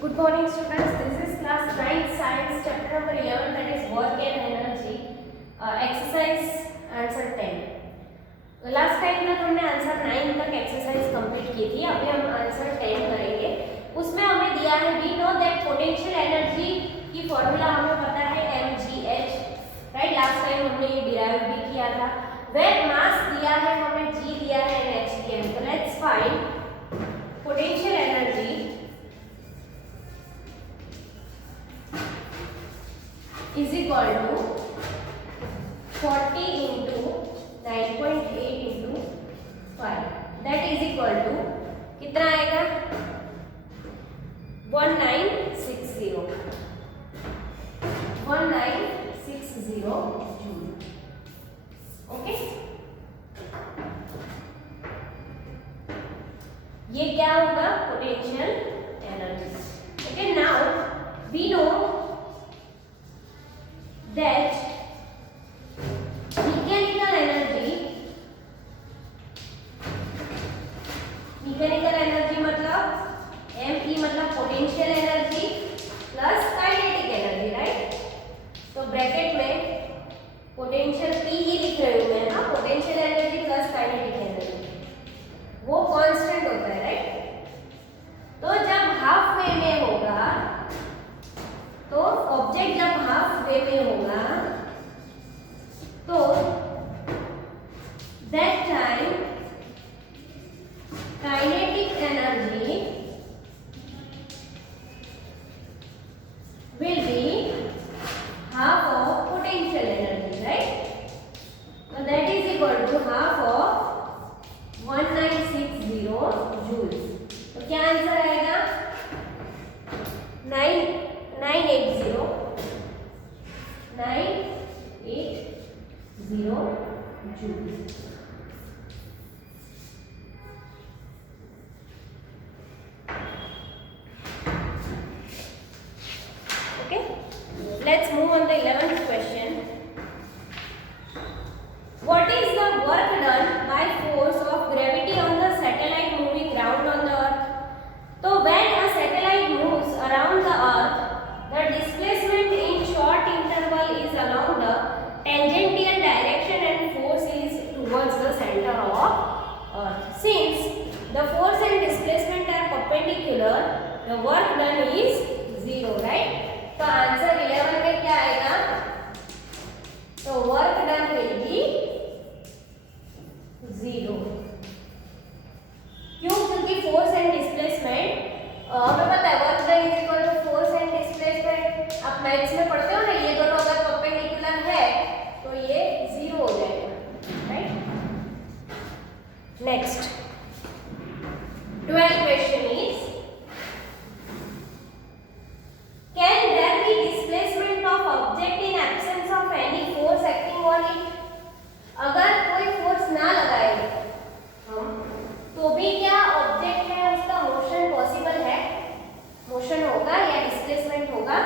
Good morning students, this is class 9 science chapter number 11 that is work and energy exercise answer 10। Last time तक हमने आंसर 9 तक exercise complete की थी, अभी हम आंसर 10 करेंगे। उसमें हमें दिया है we know that potential energy की फॉर्मूला हमें पता है mgh, राइट। लास्ट टाइम हमने ये डिराइव भी किया था। वेट मास दिया है हमें, g दिया है hgm। तो let's find potential energy is equal to 40 into 9.8 into 5, that is equal to कितना आएगा 1960 जूल। ओके, ये क्या होगा potential energy. Okay, now we know that mechanical energy मतलब me मतलब potential energy plus kinetic energy, right. तो ब्रैकेट में पोटेंशियल p ही लिख रही हूँ मैं, हाँ, potential energy plus kinetic energy वो कांस्टेंट होता है, राइट। तो जब हाफ वे में होगा, तो ऑब्जेक्ट जब हाफ वे में होगा तो that time kinetic energy will be half of potential energy, right. तो that is equal to half of 1960 joule. तो क्या आंसर आएगा 980 joule. Okay, let's move on the 11th question. What is the work done by force of gravity on the satellite moving round on the earth? So when a satellite moves around the earth, the displacement in short interval is along the tangential direction and force is towards the center of earth. Since the force and displacement are perpendicular, the work done is 0, right? तो आंसर 11 में क्या आएगा? तो work done will be 0। क्यों? क्योंकि force and displacement हमें पता है work done is equal to force and displacement. आप मैथ्स में पढ़ते हो ना, ये दोनों अगर परपेंडिकुलर है तो ये 0 हो जाएगा, right. Next 12th question is can there be displacement of object in absence of any force acting on it? अगर कोई फोर्स ना लगाए हम तो भी क्या ऑब्जेक्ट है उसका मोशन पॉसिबल है, मोशन होगा या डिस्प्लेसमेंट होगा?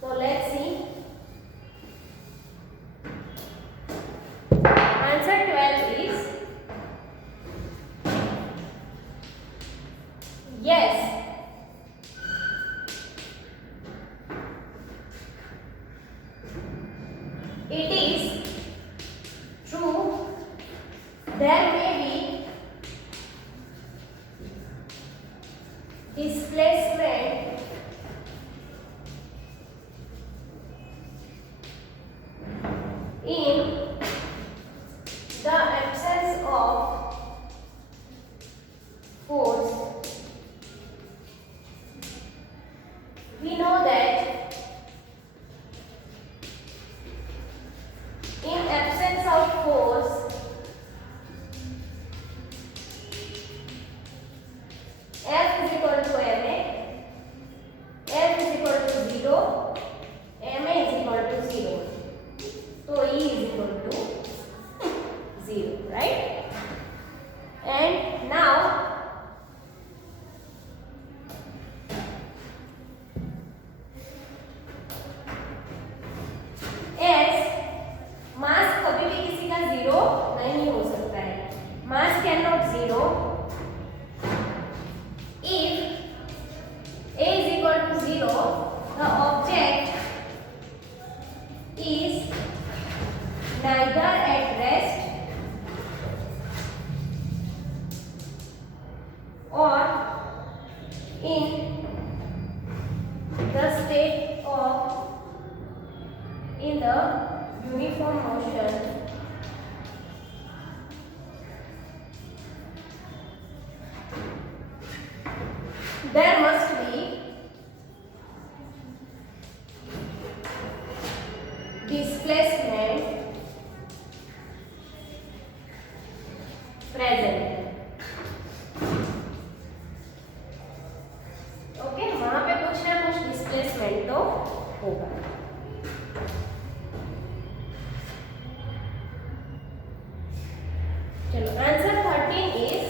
तो let's see answer 12 is yes. It is true there may be displacement in the absence of force. We know that in absence of force, F is equal to ma, F is equal to 0, ma is equal to 0, so E is equal to 0, right? And now S मास कभी भी किसी का 0 नहीं हो सकता है। मास can not 0 if or in the state of in the uniform motion there must be displacement present. Okay, वहां पे कुछ ना कुछ डिस्प्लेसमेंट तो होगा. चलो, आंसर 13 is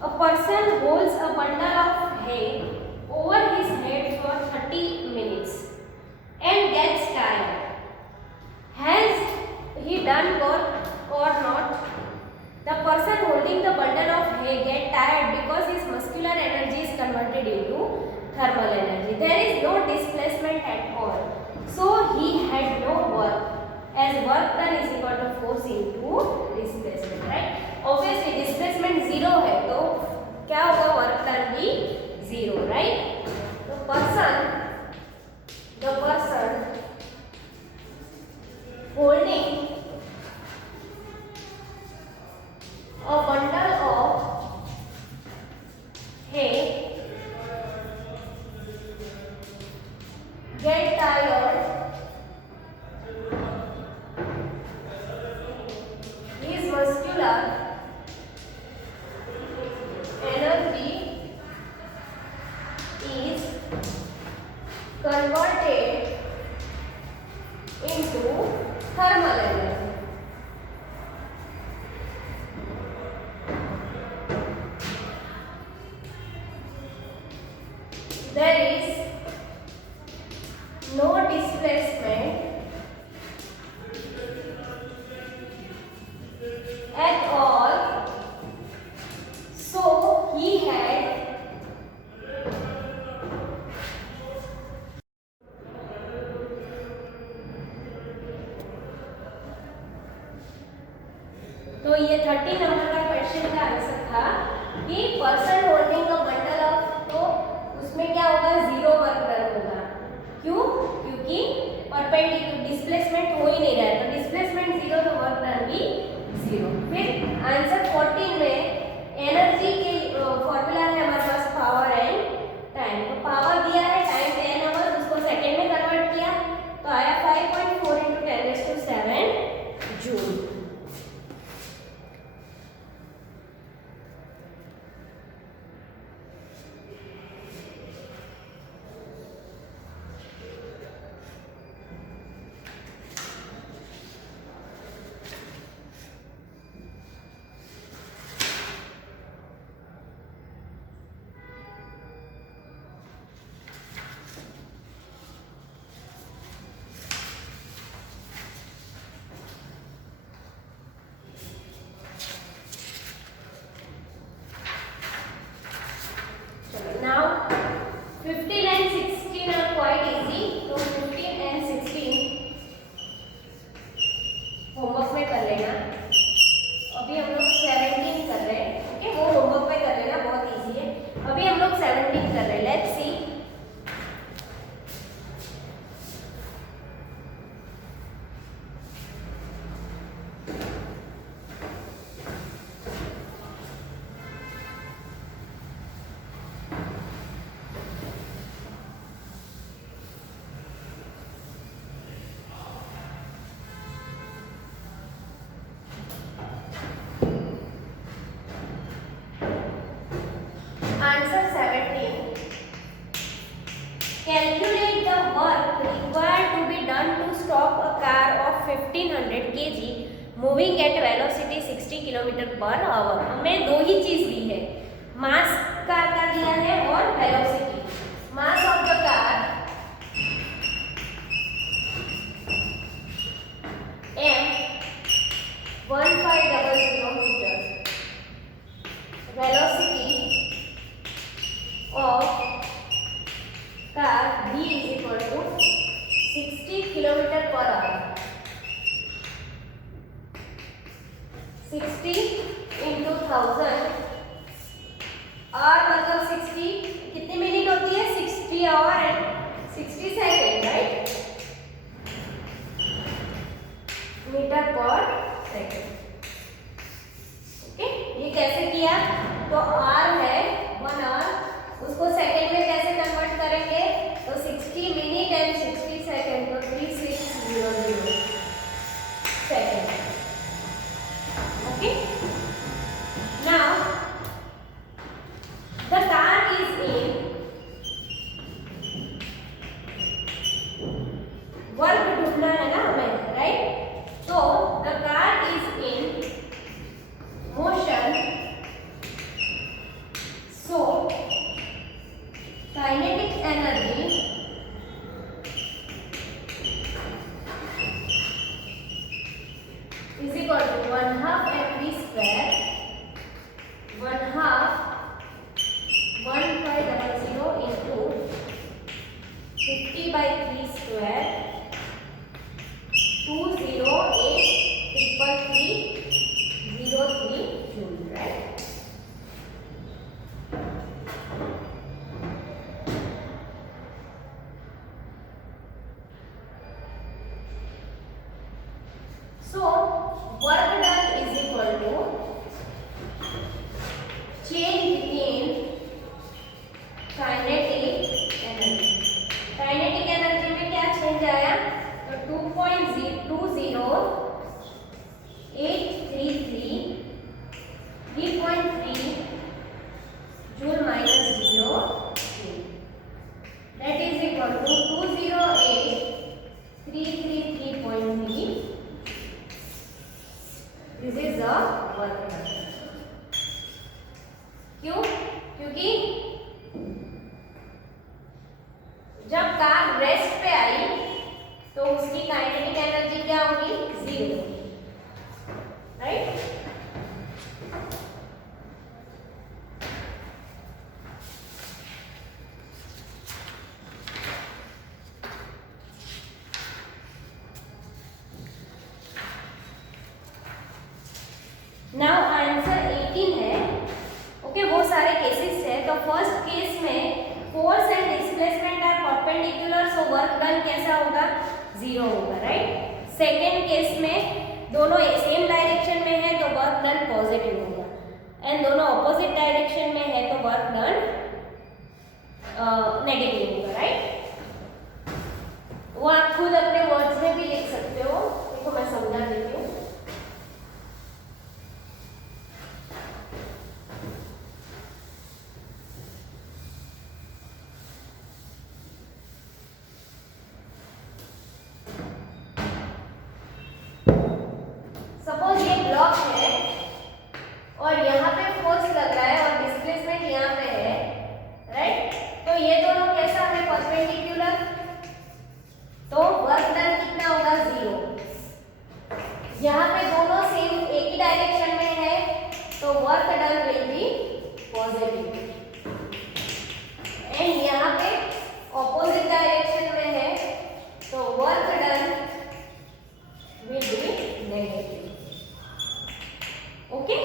a person holds a bundle of hay over his head for 30 minutes and gets tired. Has he done work or not? The person holding the bundle of hay gets tired because his muscular energy is converted into thermal energy. There is no displacement at all. So he had no work, as work done is equal to force into displacement, right? Obviously displacement 0 है तो क्या होगा, work done भी 0, right? The person holding a bundle of hay get tired. His muscular energy is converted into thermal energy. There is no displacement at all, so he had तो ये 30 नंबर का क्वेश्चन का आंसर था कि person holding a bundle of, तो उसमें क्या होगा, 0 वर्क डन होगा. क्यों? क्योंकि परपेंडिकुलर डिस्प्लेसमेंट हो ही नहीं रहा है, तो डिस्प्लेसमेंट 0 तो वर्क डन भी 0. फिर आंसर 14 में एनर्जी के फॉर्मूला है हमारे पास पावर एंड टाइम. तो पावर दिया है, टाइम 10 आवर्स, उसको सेकंड में कन्वर्ट किया तो आया 5.4 × 10⁷ जूल. Now 15 and 16 are quite easy. So 15 and 16 होमवर्क में कर लेना. अभी हम लोग 17 कर रहे हैं, ओके, वो होमवर्क में कर लेना, बहुत इजी है. अभी हम लोग 17 कर रहे हैं. Let's see. Answer 17. Calculate the work required to be done to stop a car of 1500 kg moving at velocity 60 km/h. हमें दो ही चीज दी है, मास कार का दिया है और velocity. Mass of the car metre पर सेकेंड। ओके, ये कैसे किया? तो r है 1 आवर, उसको सेकेंड में कैसे कन्वर्ट करेंगे? तो 60 मिनट एंड 60 सेकेंड, तो 3600 second. Okay, now the car is in work ढूंढना है ना हमें, राइट? तो the car is in motion, so kinetic energy is equal to 1/2 mv square, 1/2 1500 into 50 by 3 square 208,33303 joule, right? So work done is equal to change in kinetic energy. Kinetic energy में क्या चेंज आया? तो 2.020833 3.3 joule minus 0 joule. That is equal to 208,333.3. This is the work done. क्यों? क्योंकि जब car rest पे आई तो उसकी काइनेटिक एनर्जी क्या होगी? 0, राइट? नाउ आंसर 18 है। ओके, वो सारे केसेस है। तो फर्स्ट केस में force and displacement are perpendicular, so work done कैसा होगा? 0 होगा, राइट? सेकेंड केस में दोनों सेम डायरेक्शन में है तो वर्क डन पॉजिटिव होगा, एंड दोनों ऑपोजिट डायरेक्शन में है तो वर्क डन नेगेटिव होगा, राइट? वो आप खुद अपने वर्ड्स में भी लिख सकते हो। देखो मैं समझा देती हूँ। सपोज ये ब्लॉक है और यहाँ पे फोर्स लग रहा है और डिस्प्लेसमेंट यहाँ पे है, राइट? तो ये दोनों कैसा है? परपेंडिकुलर, तो वर्क डन कितना होगा? 0। यहाँ पे दोनों सेम एक ही डायरेक्शन में है तो work done will be positive, and यहाँ पे ऑपोजिट डायरेक्शन में है तो work done will be negative. Okay,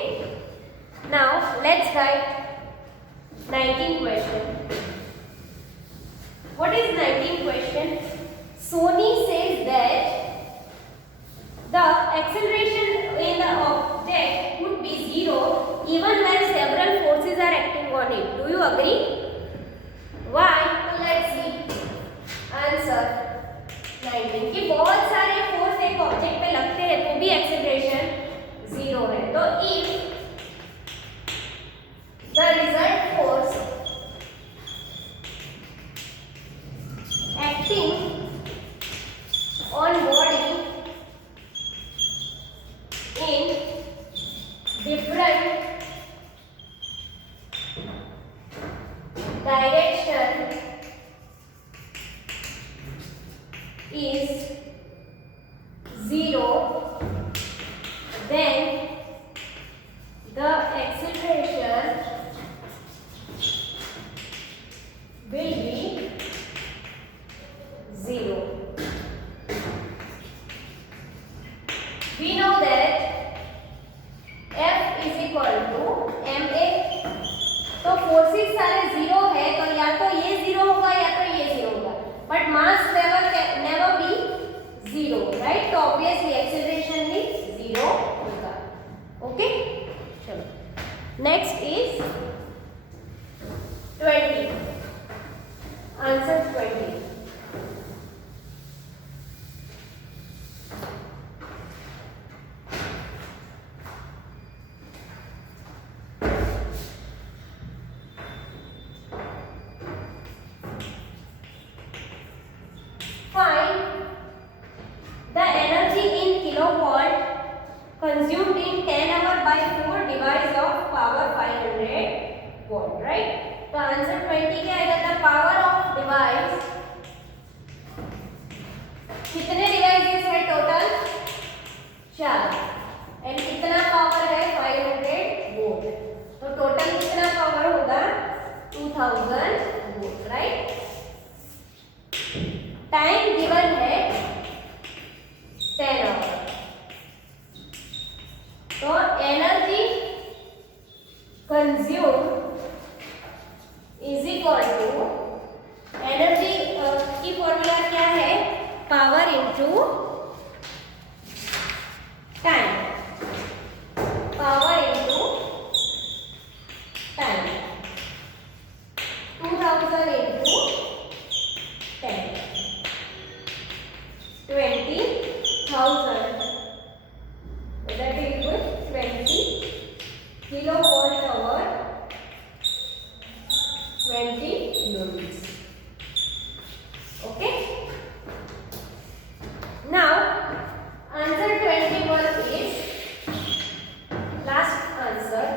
now let's write 19 question. What is 19 question? Sony says that the acceleration in the object would be 0 even when several forces are acting on it. Do you agree? Why? So let's see. Answer 19 कि बहुत सारे फोर्स एक ऑब्जेक्ट पे लगते हैं तो भी एक्सेलरेशन 0 है। तो if the result force acting on body in different direction is 0, then the acceleration will be 0. We know that F is equal to ma। तो फोर्सेस सारे 0 है तो या तो ये 0 होगा या तो ये 0 होगा, बट मास नेवर बी 0, राइट? तो ऑब्वियसली एक्सेलरेशन भी kilowatt consumed in 10 hour by 4 device of power 500 watt, right? तो आंसर 20 क्या आएगा? द पावर ऑफ डिवाइस, कितने डिवाइसेस है टोटल? 4, एंड कितना पावर है? 500 वोल्ट। तो टोटल कितना पावर होगा? 2000 वोल्ट, राइट? टाइम गिवन है 10 आवर। तो energy consume is equal to, energy की फॉर्मूला क्या है? Power into time, power into time, 2000 into 10, 20,000, that is equal 20 kilowatt hour, 20 units. Okay. Now answer 21 is last answer.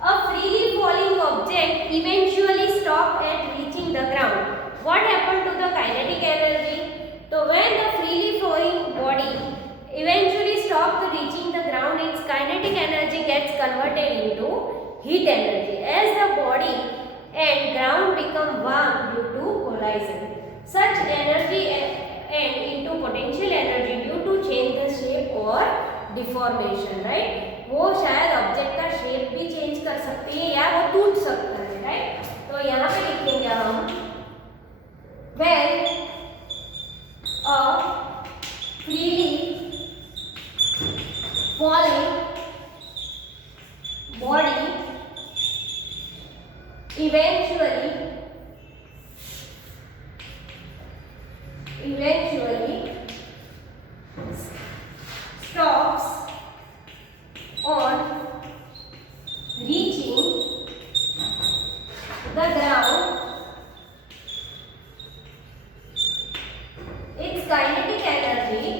A freely falling object eventually stopped at reaching the ground. What happened to the kinetic energy? So when the freely flowing body eventually stops reaching the ground, its kinetic energy gets converted into heat energy as the body and ground become warm due to collision. Such energy and into potential energy due to change the shape or deformation, right? वो शायद ऑब्जेक्ट का शेप भी चेंज कर सकती है या वो टूट सकता है, राइट? तो यहाँ पे लिखेंगे हम when a freely falling body eventually stops on reaching the ground, its kinetic energy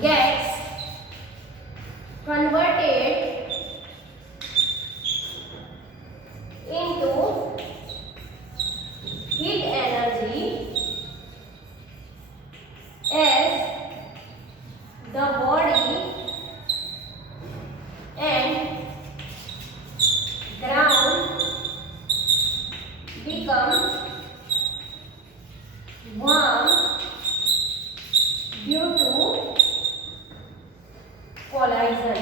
gets converted into heat energy as the body and ground become warm due to collision.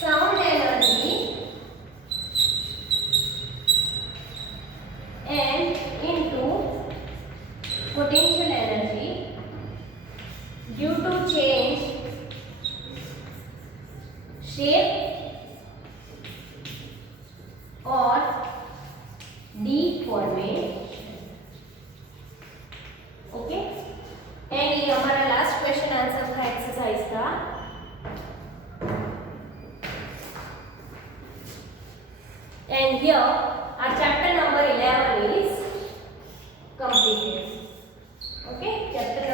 Sound energy and into potential energy due to change shape or deformation. Okay, and ये हमारा last question answer था एक्सरसाइज का। And here our chapter number 11 is completed. Okay, chapter